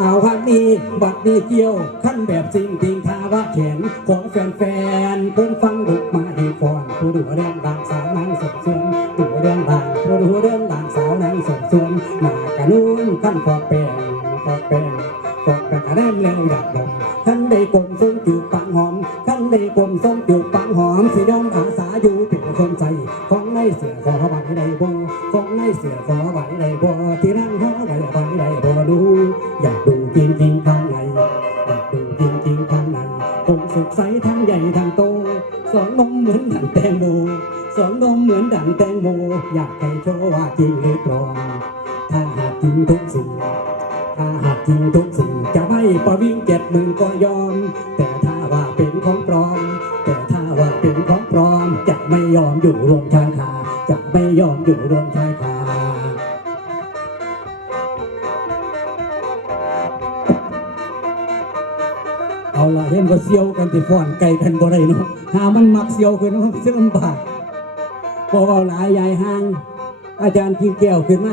เอาวันนี้บัดนี้เกี่ยวขั้นแบบสิ่งทิงทาวะแขนของแฟนๆเพิ่นฟังลุกมาดีก่อนผู้ดูเรื่องบางสาวนางสมส่วนดูเรื่องบางผู้ดูเรื่องบางสาวนางสมส่วนมากระนุ่นขั้นฟอกแป้งฟอกแป้งฟอกแป้งกระเด้งแล้วอยากดมขั้นได้กลมทรงจูบปังหอมขั้นได้กลมทรงจูบปังหอมสิยอมอาสาอยู่เป็นคนใจของในเสือขอไหวได้บ่ของในเสือขอไหวได้บ่ที่นั่งขอไหวได้บ่ดูอยากดูจริงๆข้างในอยากดูจริงๆข้างในคงสุขใสทั้งใหญ่ทั้งโตสองนมเหมือนดั่งแตงโมสองนมเหมือนดั่งแตงโมอยากให้โชว์ว่าจริงหรือปลอมถ้าหากจริงทุกสิ่งถ้าหากจริงทุกสิ่งจะไม่ประวิ่ง70,000ก็ยอมแต่ถ้าว่าเป็นของปลอมแต่ถ้าว่าเป็นของปลอมจะไม่ยอมอยู่รวมชายคาจะไม่ยอมอยู่รวมชายคาเอาละเห็นว่าเซียวกันที่ฟ้อนไก่กันบ่ได้เนาะหามันมักเซียวขึ้นเนาะเสื่อมบากพอเอาหลายใหญ่ห่างอาจารย์กินแก้วขึ้นมา